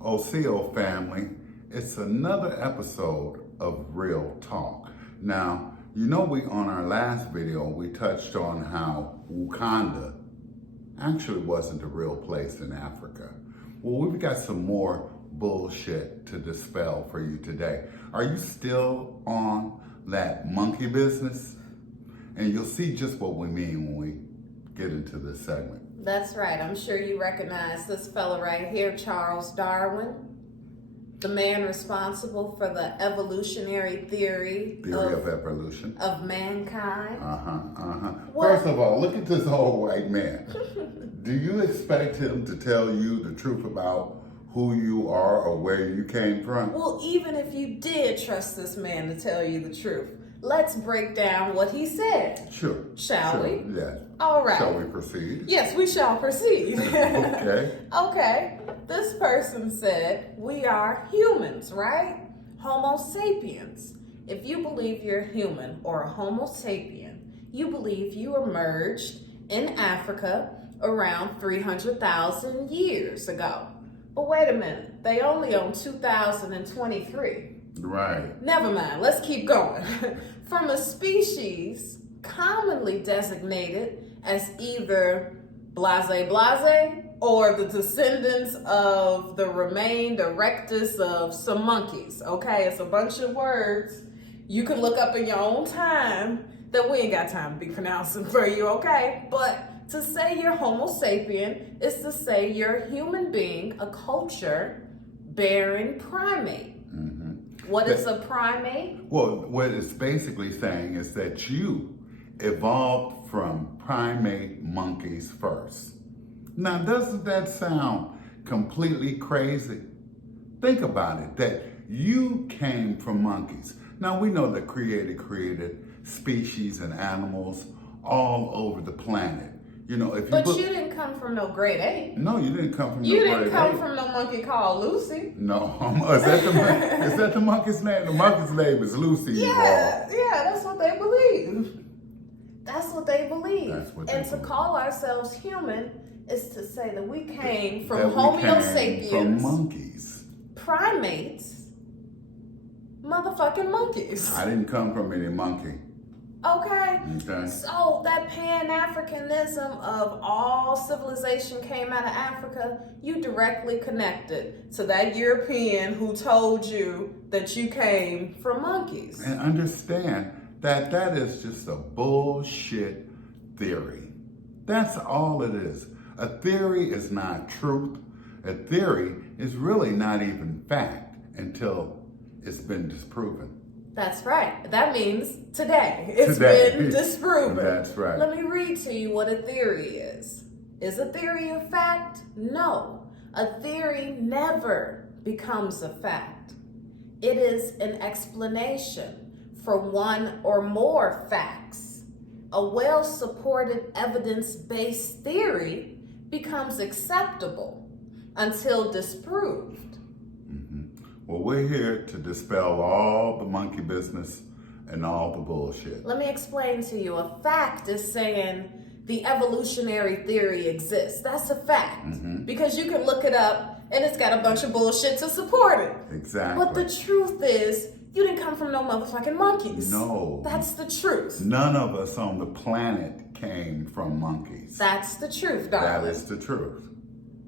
OCO family, it's another episode of Real Talk. Now, you know on our last video, we touched on how Wakanda actually wasn't a real place in Africa. Well, we've got some more bullshit to dispel for you today. Are you still on that monkey business? And you'll see just what we mean when we get into this segment. That's right. I'm sure you recognize this fella right here, Charles Darwin, the man responsible for the evolutionary theory of evolution of mankind. First of all, look at this old white man. Do you expect him to tell you the truth about who you are or where you came from? Well, even if you did trust this man to tell you the truth, let's break down what he said. Sure. Shall we? Yes. All right. Shall we proceed? Yes, we shall proceed. Okay. Okay. This person said, we are humans, right? Homo sapiens. If you believe you're human or a Homo sapien, you believe you emerged in Africa around 300,000 years ago. But wait a minute, they only on 2023. Right. Never mind, let's keep going. From a species commonly designated as either blase blase or the descendants of the remained erectus of some monkeys. Okay, it's a bunch of words you can look up in your own time that we ain't got time to be pronouncing for you, okay? But to say you're Homo sapien is to say you're a human being, a culture-bearing primate. What is a primate? Well, what it's basically saying is that you evolved from primate monkeys first. Now, doesn't that sound completely crazy? Think about it, that you came from monkeys. Now, we know that created species and animals all over the planet. You know, if you you didn't come from no great ape. No, you didn't come from You no didn't great come ape. from no monkey called Lucy. No, is that the monkey's name? The monkey's name is Lucy. Yeah, that's what they believe. That's what they believe. And to call ourselves human is to say that we came from Homo sapiens. From monkeys. Primates. Motherfucking monkeys. I didn't come from any monkey. Okay. Okay. So that Pan-Africanism of all civilization came out of Africa, you directly connected to that European who told you that you came from monkeys. And understand that that is just a bullshit theory. That's all it is. A theory is not truth. A theory is really not even fact until it's been disproven. That's right. That means today. It's been disproven. That's right. Let me read to you what a theory is. Is a theory a fact? No. A theory never becomes a fact. It is an explanation for one or more facts. A well-supported evidence-based theory becomes acceptable until disproved. Well, we're here to dispel all the monkey business and all the bullshit. Let me explain to you. A fact is saying the evolutionary theory exists. That's a fact. Because you can look it up and it's got a bunch of bullshit to support it. Exactly. But the truth is, you didn't come from no motherfucking monkeys. No. That's the truth. None of us on the planet came from monkeys. That's the truth, darling. That is the truth.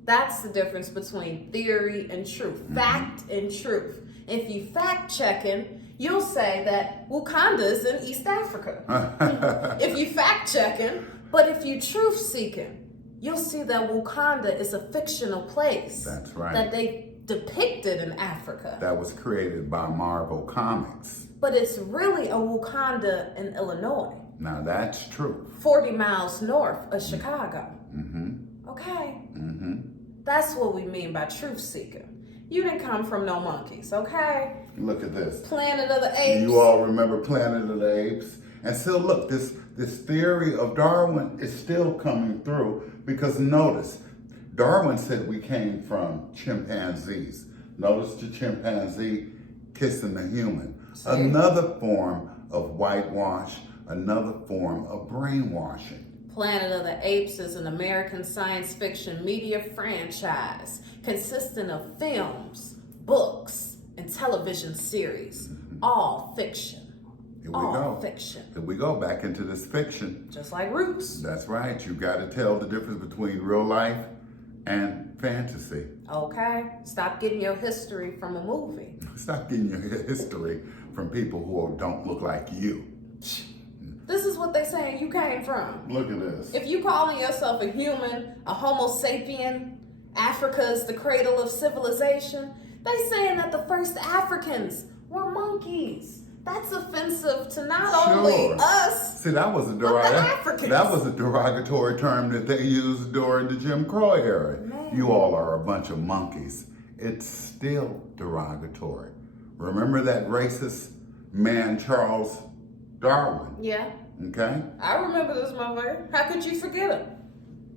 That's the difference between theory and truth, fact and truth. If you fact checking, you'll say that Wakanda is in East Africa. If you fact checking, but if you truth seeking, you'll see that Wakanda is a fictional place. That's right. That they depicted in Africa. That was created by Marvel Comics. But it's really a Wakanda in Illinois. Now that's true. 40 miles north of Chicago. Okay. That's what we mean by truth seeking. You didn't come from no monkeys, okay? Look at this. Planet of the Apes. You all remember Planet of the Apes? And so look, this theory of Darwin is still coming through because notice, Darwin said we came from chimpanzees. Notice the chimpanzee kissing the human. See? Another form of whitewash, another form of brainwashing. Planet of the Apes is an American science fiction media franchise consisting of films, books, and television series. All fiction. Here we All go. fiction. Here we go back into this fiction. Just like Roots. That's right. You got to tell the difference between real life and fantasy. Okay? Stop getting your history from a movie. Stop getting your history from people who don't look like you. This is what they saying you came from. Look at this. If you calling yourself a human, a Homo sapien, Africa is the cradle of civilization, they saying that the first Africans were monkeys. That's offensive to not only us. See, that was a derogatory term that they used during the Jim Crow era. Man. You all are a bunch of monkeys. It's still derogatory. Remember that racist man, Charles Darwin? Yeah. Okay? I remember this motherfucker. How could you forget him?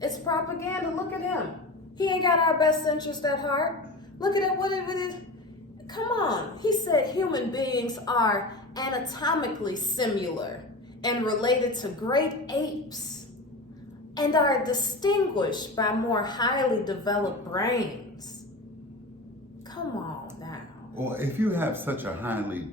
It's propaganda. Look at him. He ain't got our best interest at heart. Look at it. What it is. Come on. He said human beings are anatomically similar and related to great apes and are distinguished by more highly developed brains. Come on now. Well, if you have such a highly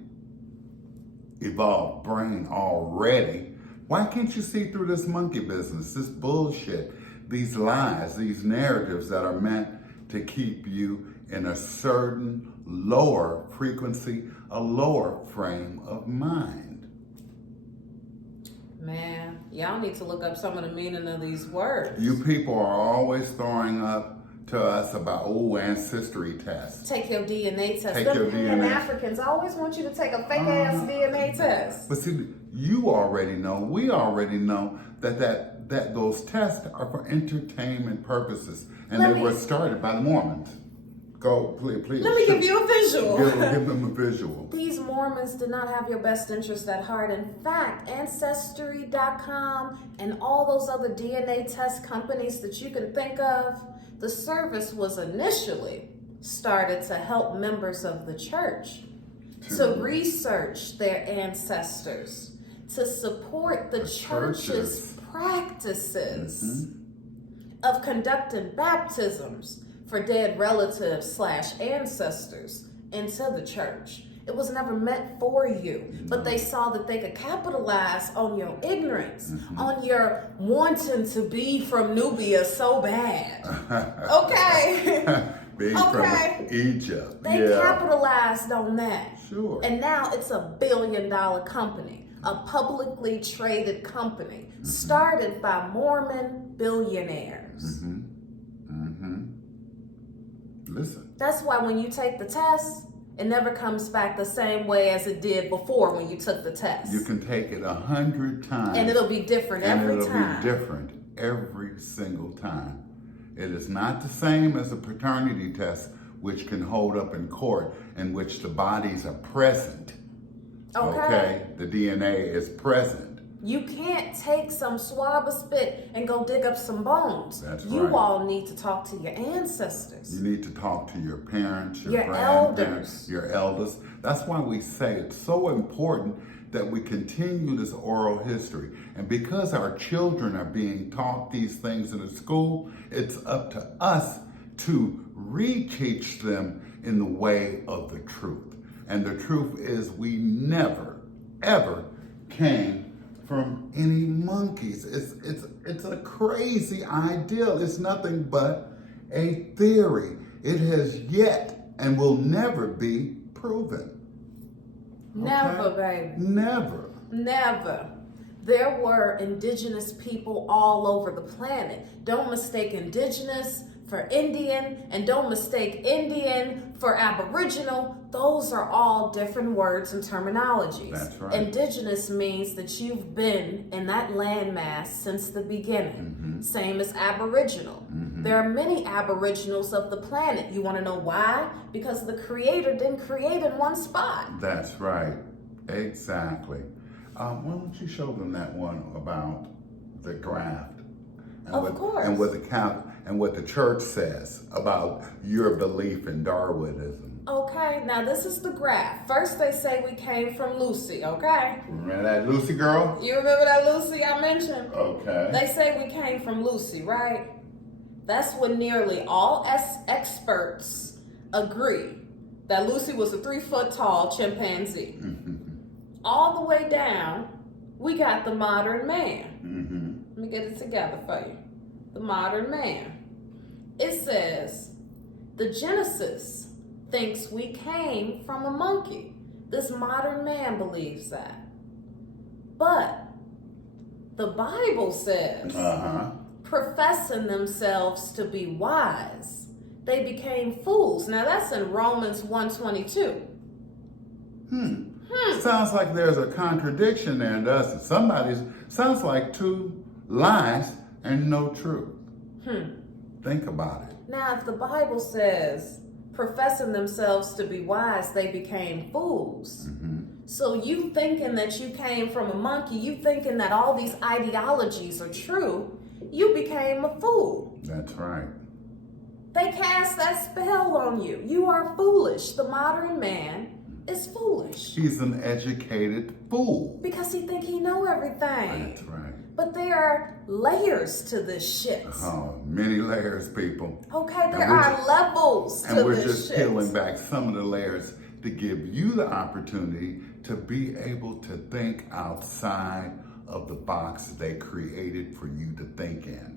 evolved brain already, why can't you see through this monkey business, this bullshit, these lies, these narratives that are meant to keep you in a certain lower frequency, a lower frame of mind? Man, y'all need to look up some of the meaning of these words. You people are always throwing up to us about, ancestry tests. Take your DNA test. Take Them your Pan DNA. Africans always want you to take a fake ass DNA test. But see, you already know, we already know that those tests are for entertainment purposes, and they were started by the Mormons. Go, please. Let me give you a visual. Give them a visual. These Mormons did not have your best interest at heart. In fact, Ancestry.com and all those other DNA test companies that you can think of, the service was initially started to help members of the church to research their ancestors, to support the church's practices of conducting baptisms for dead relatives / ancestors into the church. It was never meant for you, but they saw that they could capitalize on your ignorance, on your wanting to be from Nubia so bad. Okay. Being from Egypt. They capitalized on that. Sure. And now it's a $1 billion company, a publicly traded company, started by Mormon billionaires. Listen. That's why when you take the test, it never comes back the same way as it did before when you took the test. You can take it 100 times. And it'll be different every time. And it'll be different every single time. It is not the same as a paternity test, which can hold up in court, in which the bodies are present. Okay? The DNA is present. You can't take some swab of spit and go dig up some bones. That's right. You all need to talk to your ancestors. You need to talk to your parents, your elders. your elders. That's why we say it's so important that we continue this oral history. And because our children are being taught these things in the school, it's up to us to reteach them in the way of the truth. And the truth is we never, ever came from any monkeys. It's a crazy ideal. It's nothing but a theory. It has yet and will never be proven. Never, baby. Never. Never. There were indigenous people all over the planet. Don't mistake indigenous for Indian, and don't mistake Indian for Aboriginal. Those are all different words and terminologies. That's right. Indigenous means that you've been in that landmass since the beginning. Same as Aboriginal. There are many Aboriginals of the planet. You want to know why? Because the Creator didn't create in one spot. That's right. Exactly. Why don't you show them that one about the graft and Of course. and what the church says about your belief in Darwinism. Okay, now this is the graph. First they say we came from Lucy, okay? Remember that Lucy girl? You remember that Lucy I mentioned? Okay. They say we came from Lucy, right? That's when nearly all experts agree that Lucy was a 3-foot tall chimpanzee. All the way down, we got the modern man. Let me get it together for you. The modern man. It says, the Genesis thinks we came from a monkey. This modern man believes that. But the Bible says, professing themselves to be wise, they became fools. Now that's in Romans 1:22. Sounds like there's a contradiction there, doesn't it? Sounds like two lies and no truth. Think about it. Now if the Bible says, professing themselves to be wise, they became fools. So you thinking that you came from a monkey, you thinking that all these ideologies are true, you became a fool. That's right. They cast that spell on you. You are foolish. The modern man is foolish. He's an educated fool. Because he think he know everything. That's right. But there are layers to this shit. Oh, many layers, people. Okay, there are levels to this shit. And we're just peeling back some of the layers to give you the opportunity to be able to think outside of the box they created for you to think in.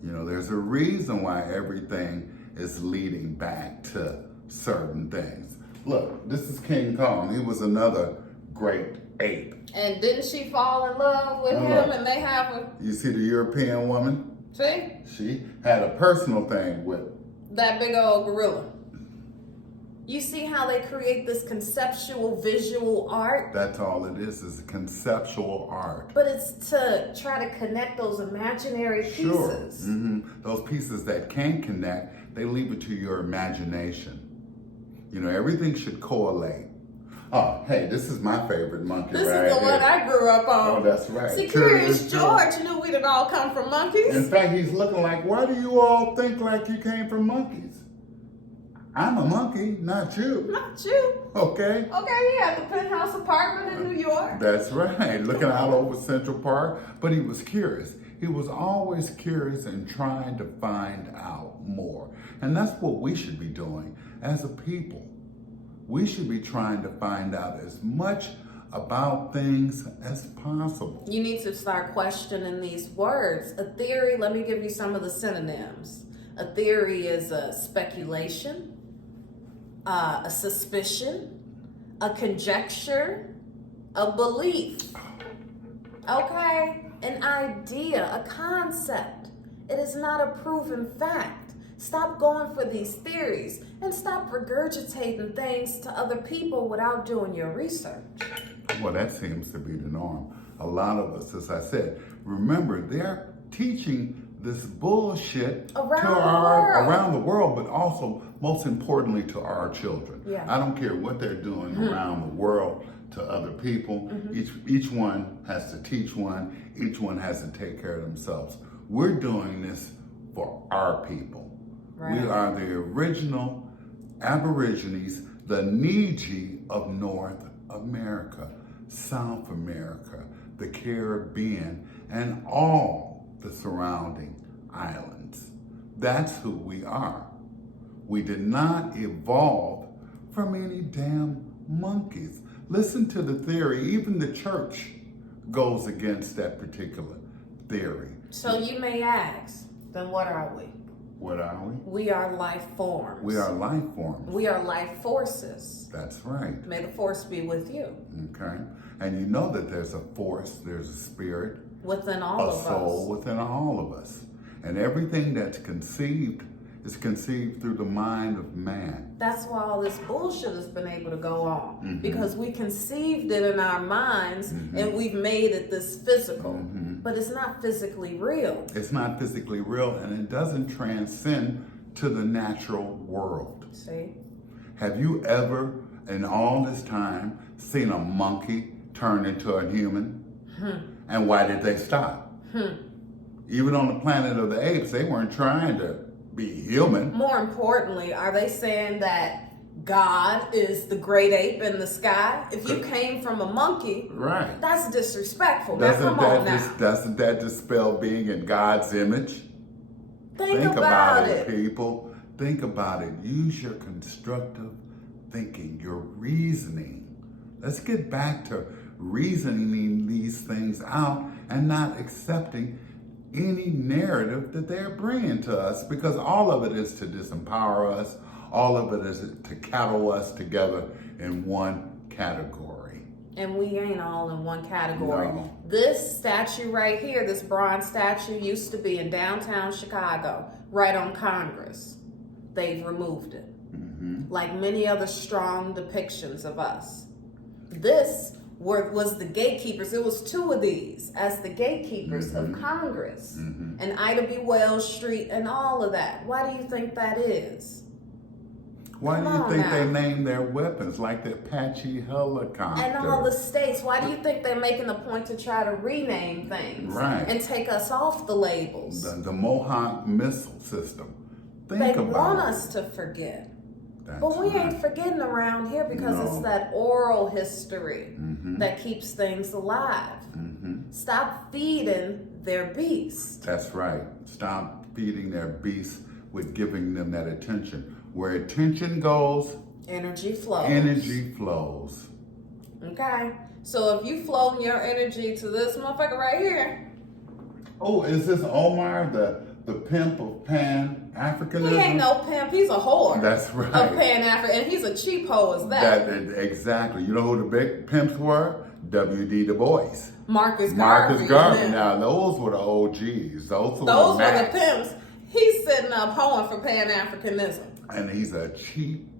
You know, there's a reason why everything is leading back to certain things. Look, this is King Kong. He was another great ape. And didn't she fall in love with him and they have a... You see the European woman? See? She had a personal thing with that big old gorilla. You see how they create this conceptual visual art? That's all it is conceptual art. But it's to try to connect those imaginary pieces. Sure. Those pieces that can connect, they leave it to your imagination. You know, everything should correlate. Oh, hey, this is my favorite monkey This right is the here. one I grew up on. Oh, that's right. See, Curious George knew we didn't all come from monkeys. In fact, he's looking like, why do you all think like you came from monkeys? I'm a monkey, not you. Not you. Okay? Okay, he had the penthouse apartment in New York. That's right, looking out over Central Park. But he was curious. He was always curious and trying to find out more. And that's what we should be doing as a people. We should be trying to find out as much about things as possible. You need to start questioning these words. A theory, let me give you some of the synonyms. A theory is a speculation, a suspicion, a conjecture, a belief. Okay? An idea, a concept. It is not a proven fact. Stop going for these theories and stop regurgitating things to other people without doing your research. Well, that seems to be the norm. A lot of us, as I said, remember, they're teaching this bullshit around the world, but also, most importantly, to our children. Yeah. I don't care what they're doing around the world to other people. Each one has to teach one. Each one has to take care of themselves. We're doing this for our people. Right. We are the original Aborigines, the Niiji of North America, South America, the Caribbean, and all the surrounding islands. That's who we are. We did not evolve from any damn monkeys. Listen to the theory. Even the church goes against that particular theory. So you may ask, then what are we? What are we? We are life forms. We are life forms. We are life forces. That's right. May the force be with you. Okay. And you know that there's a force, there's a spirit, within all of us. A soul within all of us. And everything that's conceived is conceived through the mind of man. That's why all this bullshit has been able to go on. Because we conceived it in our minds and we've made it this physical. But it's not physically real. It's not physically real, and it doesn't transcend to the natural world. See? Have you ever, in all this time, seen a monkey turn into a human? And why did they stop? Even on the planet of the apes, they weren't trying to be human. More importantly, are they saying that God is the great ape in the sky? If you came from a monkey, Right. that's disrespectful. Now, come on now. Doesn't that dispel being in God's image? Think about it, people. Think about it. Use your constructive thinking, your reasoning. Let's get back to reasoning these things out and not accepting any narrative that they're bringing to us, because all of it is to disempower us. All of it is to cattle us together in one category. And we ain't all in one category. No. This statue right here, this bronze statue, used to be in downtown Chicago, right on Congress. They've removed it. Mm-hmm. Like many other strong depictions of us. This was the gatekeepers. It was two of these as the gatekeepers of Congress. And Ida B. Wells Street and all of that. Why do you think that is? Why do you think they name their weapons like the Apache helicopter? And all the states. Why do you think they're making a point to try to rename things? Right. And take us off the labels? The Mohawk missile system. They want us to forget. But we ain't forgetting around here because it's that oral history that keeps things alive. Stop feeding their beast. That's right. Stop feeding their beast with giving them that attention. Where attention goes, energy flows. Energy flows. Okay. So if you floating your energy to this motherfucker right here. Oh, is this Omar, the pimp of Pan-Africanism? He ain't no pimp. He's a whore. That's right. Of Pan-African. And he's a cheap hoe as that. Exactly. You know who the big pimps were? W.D. Du Bois. Marcus Garvey. Now, those were the OGs. Those were the pimps. He's sitting up hoeing for Pan-Africanism. And he's a cheap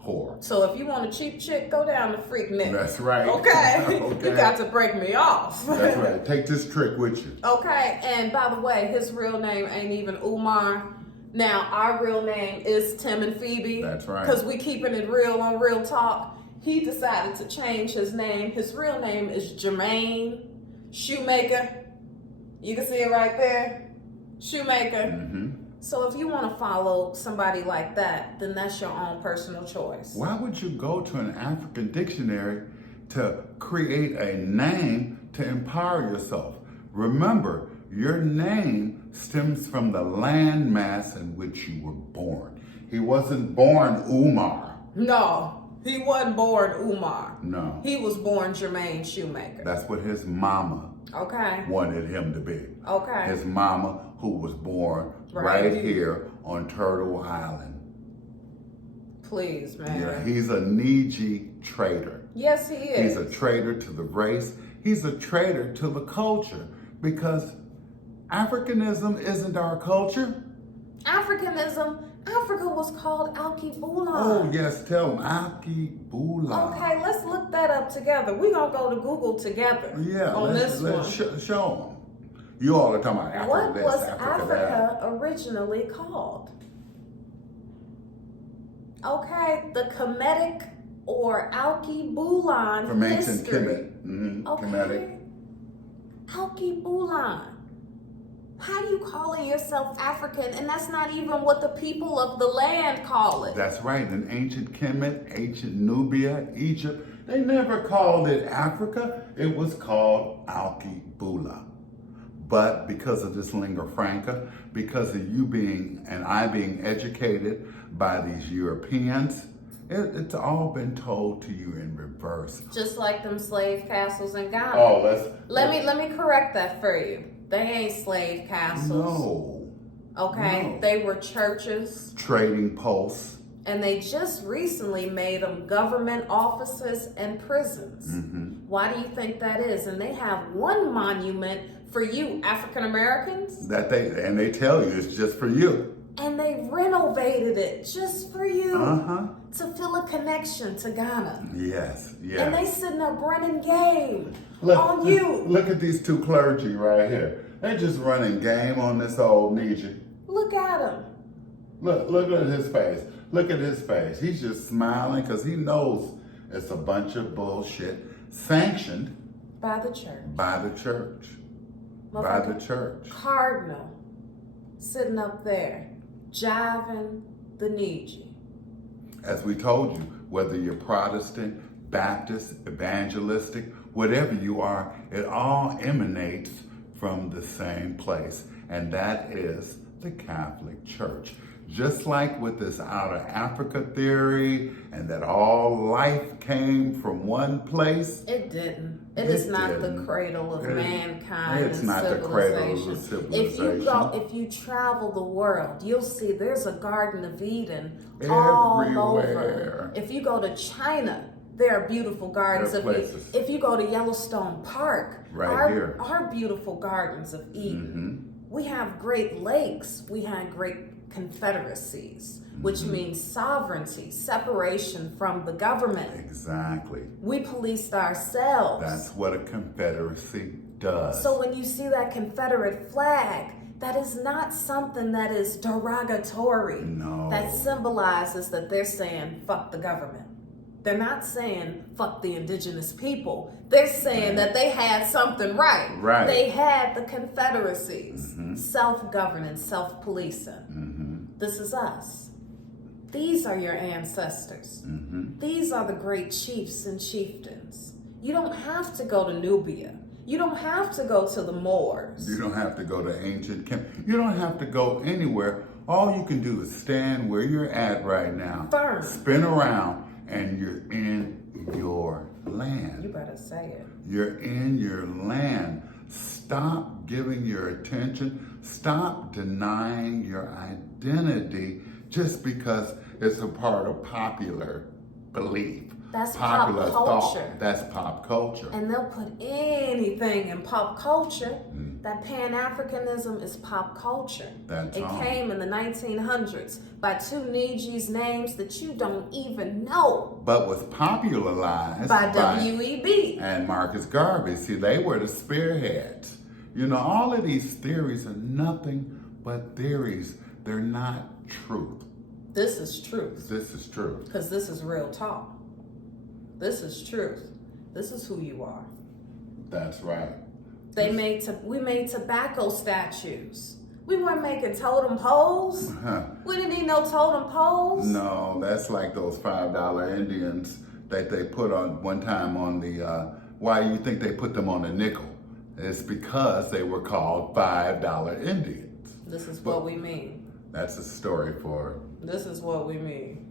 whore. So if you want a cheap chick, go down to Freak Nick. That's right. Okay. You got to break me off. That's right. Take this trick with you. Okay. And by the way, his real name ain't even Umar. Now, our real name is Tim and Phoebe. That's right. Because we keeping it real on Real Talk. He decided to change his name. His real name is Jermaine Shoemaker. You can see it right there. Shoemaker. So if you want to follow somebody like that, then that's your own personal choice. Why would you go to an African dictionary to create a name to empower yourself? Remember, your name stems from the landmass in which you were born. He wasn't born Umar. No, he wasn't born Umar. No. He was born Jermaine Shoemaker. That's what his mama wanted him to be. Okay. His mama, who was born right here on Turtle Island. Please, man. Yeah, he's a Niiji Trader. Yes, he is. He's a traitor to the race. He's a traitor to the culture, because Africanism isn't our culture. Africanism? Africa was called Alkebulan. Oh, yes, tell him. Alkebulan. Okay, let's look that up together. We're going to go to Google together on this one. Show them. You all are talking about Africa. What was Africa Africa originally called? Okay, the Kemetic or Alkebulan from ancient history. Kemet. Okay. Kemetic. Alkebulan. How do you call yourself African? And that's not even what the people of the land call it. That's right. In ancient Kemet, ancient Nubia, Egypt, they never called it Africa. It was called Alkebulan. But because of this lingua franca, because of you being and I being educated by these Europeans, it's all been told to you in reverse. Just like them slave castles in Ghana. Oh, let me correct that for you. They ain't slave castles. No. Okay, no. They were churches. Trading posts. And they just recently made them government offices and prisons. Why do you think that is? And they have one monument for you African Americans. They tell you it's just for you. And they renovated it just for you to feel a connection to Ghana. Yes. And they sitting up running game on you. Look at these two clergy right here. They just running game on this old Niiji. Look at him. Look at his face. Look at his face. He's just smiling because he knows it's a bunch of bullshit sanctioned by the church. by the church. Cardinal sitting up there, jiving the Niiji. As we told you, whether you're Protestant, Baptist, evangelistic, whatever you are, it all emanates from the same place, and that is the Catholic Church. Just like with this out of Africa theory and that all life came from one place. It didn't. It is not the cradle of mankind It's and not the cradle of civilization. If you travel the world, you'll see there's a Garden of Eden all over. If you go to China, there are beautiful gardens of Eden. If you go to Yellowstone Park, our beautiful gardens of Eden. We have great lakes. We have great confederacies, which means sovereignty, separation from the government. Exactly. We policed ourselves. That's what a confederacy does. So when you see that Confederate flag, that is not something that is derogatory. No. That symbolizes that they're saying, fuck the government. They're not saying, fuck the indigenous people. They're saying that they had something right. They had the confederacies, self-governance, self-policing. This is us. These are your ancestors. These are the great chiefs and chieftains. You don't have to go to Nubia. You don't have to go to the Moors. You don't have to go to ancient camp. You don't have to go anywhere. All you can do is stand where you're at right now. Firm. Spin around, and you're in your land. You better say it. You're in your land. Stop giving your attention. Stop denying your identity just because it's a part of popular belief. That's popular pop culture. Thought. That's pop culture. And they'll put anything in pop culture. That Pan-Africanism is pop culture. That's it all. Came in the 1900s by two Niiji's names that you don't even know. But was popularized by W.E.B. and Marcus Garvey. See, they were the spearheads. You know, all of these theories are nothing but theories. They're not truth. This is truth. This is truth. Because this is real talk. This is truth. This is who you are. That's right. We made tobacco statues. We weren't making totem poles. We didn't need no totem poles. No, that's like those $5 Indians that they put on one time on the, why do you think they put them on the nickel? It's because they were called $5 Indians. This is what we mean. That's a story for... This is what we mean.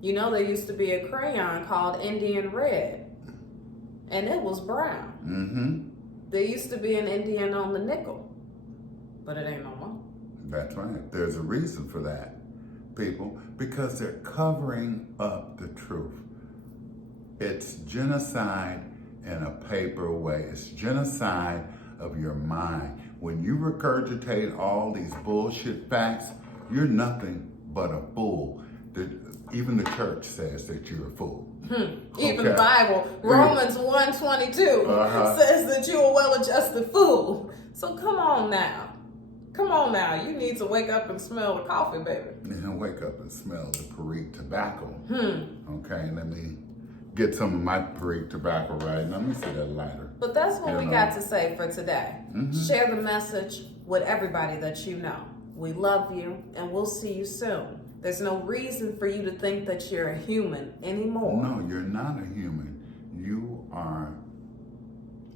You know, there used to be a crayon called Indian Red, and it was brown. There used to be an Indian on the nickel, but it ain't no more. That's right. There's a reason for that, people, because they're covering up the truth. It's genocide in a paper way. It's genocide of your mind. When you regurgitate all these bullshit facts, you're nothing but a fool. Even the church says that you're a fool. Even the Bible, Romans 1:22, says that you're a well-adjusted fool. So come on now. Come on now. You need to wake up and smell the coffee, baby. Yeah, wake up and smell the Perique tobacco. Okay, let me get some of my Perique tobacco right. Let me see that lighter. But that's what we got to say for today. Share the message with everybody that you know. We love you, and we'll see you soon. There's no reason for you to think that you're a human anymore. No, you're not a human. You are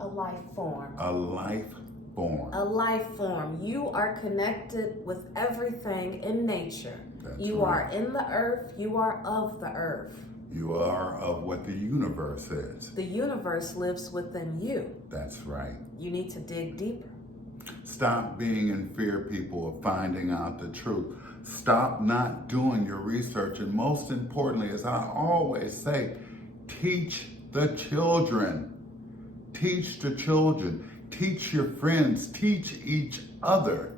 a life form. A life form. A life form. You are connected with everything in nature. You are in the earth. You are of the earth. You are of what the universe is. The universe lives within you. That's right. You need to dig deeper. Stop being in fear, people, of finding out the truth. Stop not doing your research. And most importantly, as I always say, teach the children. Teach the children. Teach your friends. Teach each other.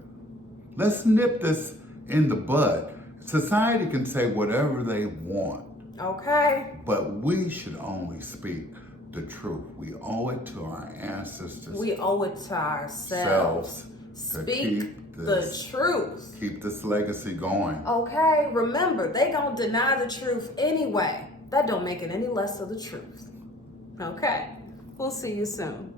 Let's nip this in the bud. Society can say whatever they want. Okay. But we should only speak the truth. We owe it to our ancestors. We owe it to ourselves. Speak the truth. Keep this legacy going. Okay, remember, they gonna deny the truth anyway. That don't make it any less of the truth. Okay, we'll see you soon.